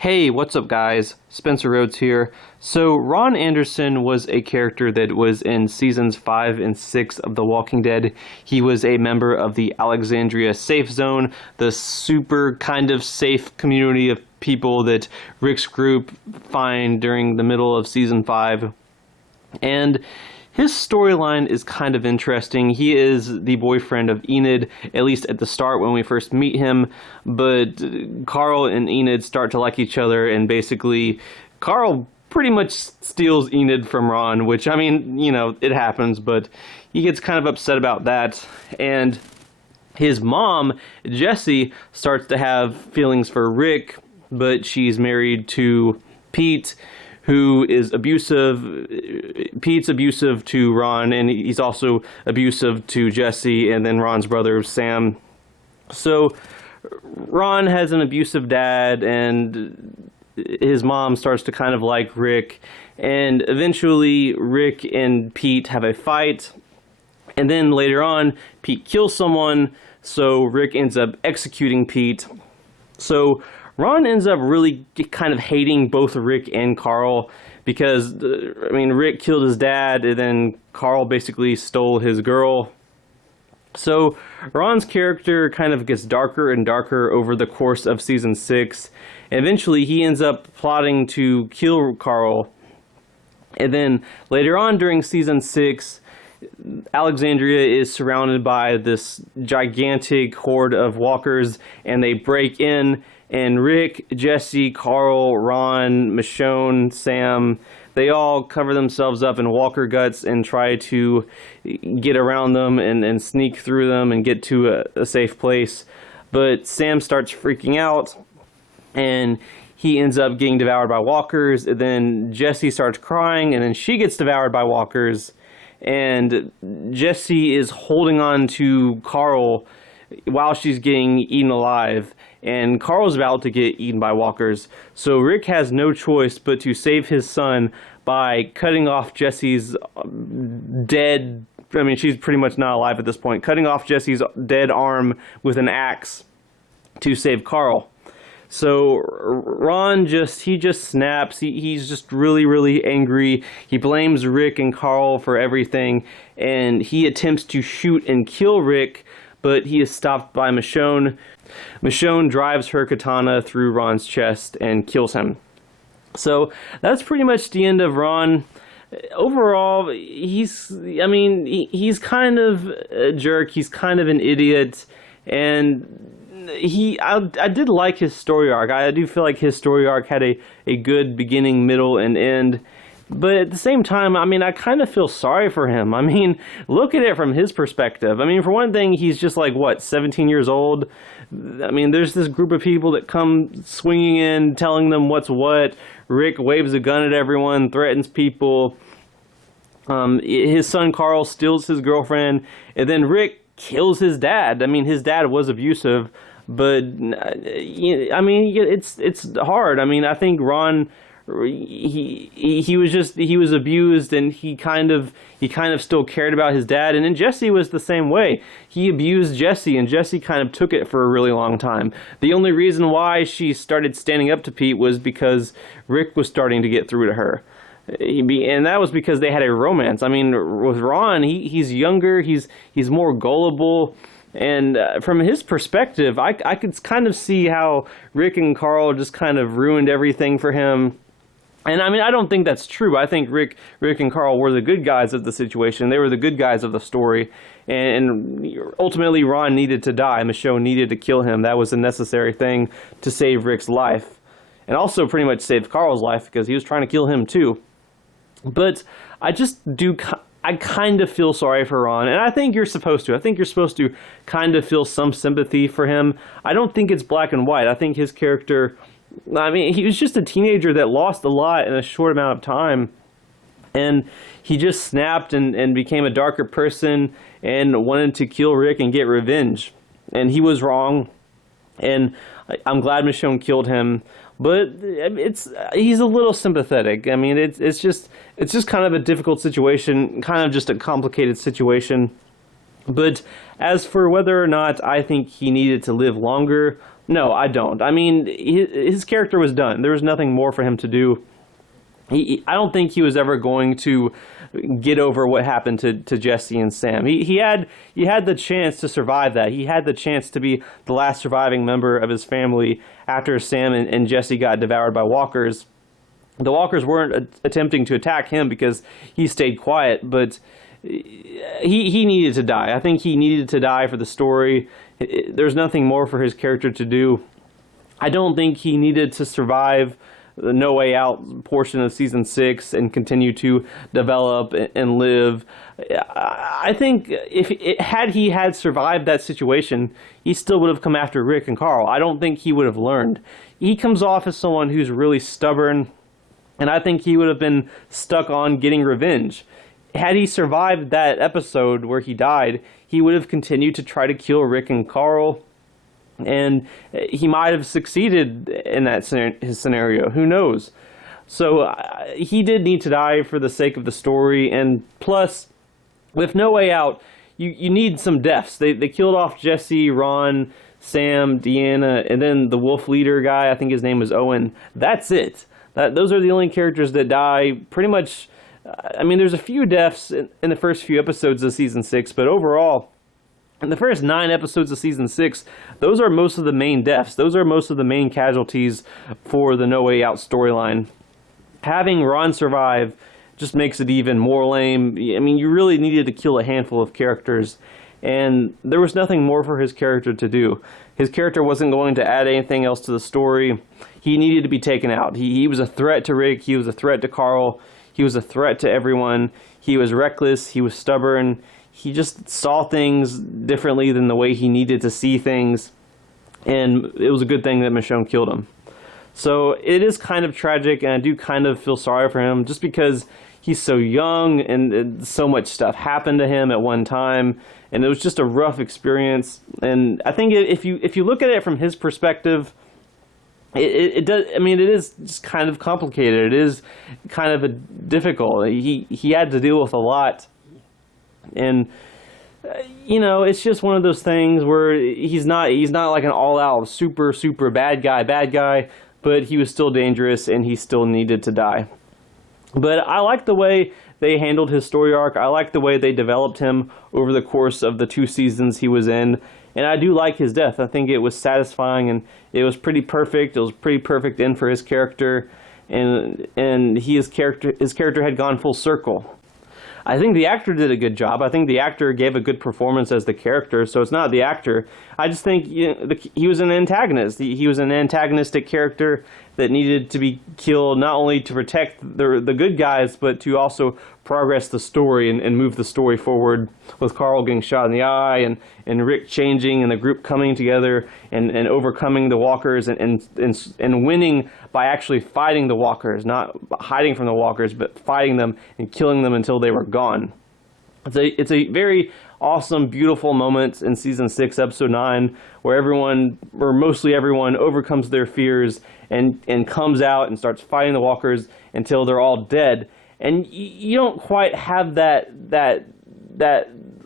Hey, what's up, guys? Spencer Rhodes here. So, Ron Anderson was a character that was in seasons 5 and 6 of The Walking Dead. He was a member of the Alexandria Safe Zone, the super kind of safe community of people that Rick's group find during the middle of season 5. And his storyline is kind of interesting. He is the boyfriend of Enid, at least at the start when we first meet him, but Carl and Enid start to like each other, and basically Carl pretty much steals Enid from Ron, which, I mean, you know, it happens, but he gets kind of upset about that. And his mom, Jessie, starts to have feelings for Rick, but she's married to Pete, who is abusive. Pete's abusive to Ron, and he's also abusive to Jesse and then Ron's brother, Sam. So Ron has an abusive dad, and his mom starts to kind of like Rick, and eventually Rick and Pete have a fight, and then later on, Pete kills someone, so Rick ends up executing Pete. So Ron ends up really kind of hating both Rick and Carl because, I mean, Rick killed his dad and then Carl basically stole his girl. So Ron's character kind of gets darker and darker over the course of season 6. And eventually he ends up plotting to kill Carl. And then later on during season 6, Alexandria is surrounded by this gigantic horde of walkers, and they break in. And Rick, Jesse, Carl, Ron, Michonne, Sam, they all cover themselves up in walker guts and try to get around them and sneak through them and get to a safe place. But Sam starts freaking out, and he ends up getting devoured by walkers. And then Jesse starts crying, and then she gets devoured by walkers. And Jesse is holding on to Carl while she's getting eaten alive, and Carl's about to get eaten by walkers. So Rick has no choice but to save his son by cutting off Jesse's dead, I mean, she's pretty much not alive at this point, cutting off Jesse's dead arm with an axe to save Carl. So Ron he just snaps. He's just really angry. He blames Rick and Carl for everything, and he attempts to shoot and kill Rick, but he is stopped by Michonne. Michonne drives her katana through Ron's chest and kills him. So that's pretty much the end of Ron. Overall, he's kind of a jerk. He's kind of an idiot, and I did like his story arc. I do feel like his story arc had a good beginning, middle, and end. But at the same time, I mean, I kind of feel sorry for him. I mean, look at it from his perspective. I mean, for one thing, he's just like, what, 17 years old? I mean, there's this group of people that come swinging in, telling them what's what. Rick waves a gun at everyone, threatens people. His son Carl steals his girlfriend, and then Rick kills his dad. I mean, his dad was abusive, but, I mean, it's hard. I mean, I think Ron, he was abused, and he kind of still cared about his dad. And then Jesse was the same way. He abused Jesse, and Jesse kind of took it for a really long time. The only reason why she started standing up to Pete was because Rick was starting to get through to her, and that was because they had a romance. I mean, with Ron, he's younger, he's more gullible. And from his perspective, I could kind of see how Rick and Carl just kind of ruined everything for him. And I mean, I don't think that's true. I think Rick and Carl were the good guys of the situation. They were the good guys of the story. And ultimately, Ron needed to die. Michonne needed to kill him. That was a necessary thing to save Rick's life. And also pretty much save Carl's life, because he was trying to kill him too. But I kind of feel sorry for Ron, and I think you're supposed to. I think you're supposed to kind of feel some sympathy for him. I don't think it's black and white. I think his character, I mean, he was just a teenager that lost a lot in a short amount of time, and he just snapped and became a darker person and wanted to kill Rick and get revenge. And he was wrong, and I'm glad Michonne killed him. But he's a little sympathetic. I mean, it's just kind of a difficult situation, kind of just a complicated situation. But as for whether or not I think he needed to live longer, No, I don't. I mean, his character was done. There was nothing more for him to do. I don't think he was ever going to get over what happened to Jesse and Sam. He had the chance to survive that. He had the chance to be the last surviving member of his family after Sam and Jesse got devoured by walkers. The walkers weren't attempting to attack him because he stayed quiet, but he needed to die. I think he needed to die for the story. There's nothing more for his character to do. I don't think he needed to survive the No Way Out portion of season 6 and continue to develop and live. I think had he survived that situation, he still would have come after Rick and Carl. I don't think he would have learned. He comes off as someone who's really stubborn, and I think he would have been stuck on getting revenge. Had he survived that episode where he died, he would have continued to try to kill Rick and Carl, and he might have succeeded in his scenario. Who knows? So he did need to die for the sake of the story, and plus, with No Way Out, you need some deaths. They killed off Jesse, Ron, Sam, Deanna, and then the wolf leader guy, I think his name was Owen. That's it. Those are the only characters that die pretty much. I mean, there's a few deaths in the first few episodes of season 6, but overall, in the first 9 episodes of season 6, those are most of the main deaths. Those are most of the main casualties for the No Way Out storyline. Having Ron survive just makes it even more lame. I mean, you really needed to kill a handful of characters, and there was nothing more for his character to do. His character wasn't going to add anything else to the story. He needed to be taken out. He was a threat to Rick. He was a threat to Carl. He was a threat to everyone. He was reckless. He was stubborn. He just saw things differently than the way he needed to see things, and it was a good thing that Michonne killed him. So it is kind of tragic, and I do kind of feel sorry for him just because he's so young and so much stuff happened to him at one time, and it was just a rough experience. And I think if you look at it from his perspective, it does. I mean, it is just kind of complicated. It is kind of difficult. He had to deal with a lot. And it's just one of those things where he's not like an all-out super bad guy, but he was still dangerous and he still needed to die. But I like the way they handled his story arc. I like the way they developed him over the course of the 2 seasons he was in, and I do like his death. I think it was satisfying and it was pretty perfect. It was a pretty perfect end for his character, and his character had gone full circle. I think the actor did a good job. I think the actor gave a good performance as the character, so it's not the actor. I just think he was an antagonist. He was an antagonistic character that needed to be killed not only to protect the good guys, but to also progress the story and move the story forward, with Carl getting shot in the eye and Rick changing and the group coming together and overcoming the walkers and winning by actually fighting the walkers, not hiding from the walkers, but fighting them and killing them until they were gone. It's a very awesome, beautiful moment in season 6, episode 9, where everyone, or mostly everyone, overcomes their fears and comes out and starts fighting the walkers until they're all dead. And you don't quite have that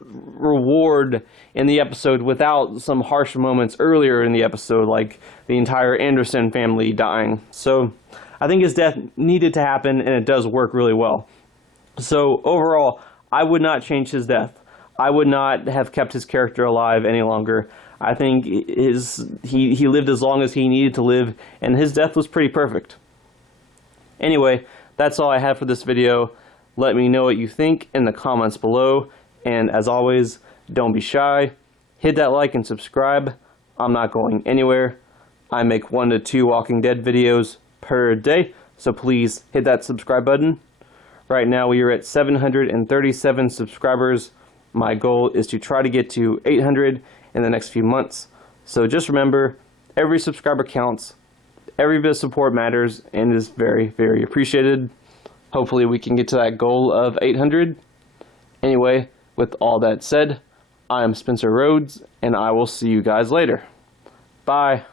reward in the episode without some harsh moments earlier in the episode, like the entire Anderson family dying. So I think his death needed to happen, and it does work really well. So overall, I would not change his death. I would not have kept his character alive any longer. I think he lived as long as he needed to live, and his death was pretty perfect. Anyway, that's all I have for this video. Let me know what you think in the comments below, and as always, don't be shy. Hit that like and subscribe. I'm not going anywhere. I make 1 to 2 Walking Dead videos per day, so please hit that subscribe button. Right now we are at 737 subscribers. My goal is to try to get to 800 in the next few months. So just remember, every subscriber counts. Every bit of support matters and is very, very appreciated. Hopefully we can get to that goal of 800. Anyway, with all that said, I am Spencer Rhodes, and I will see you guys later. Bye.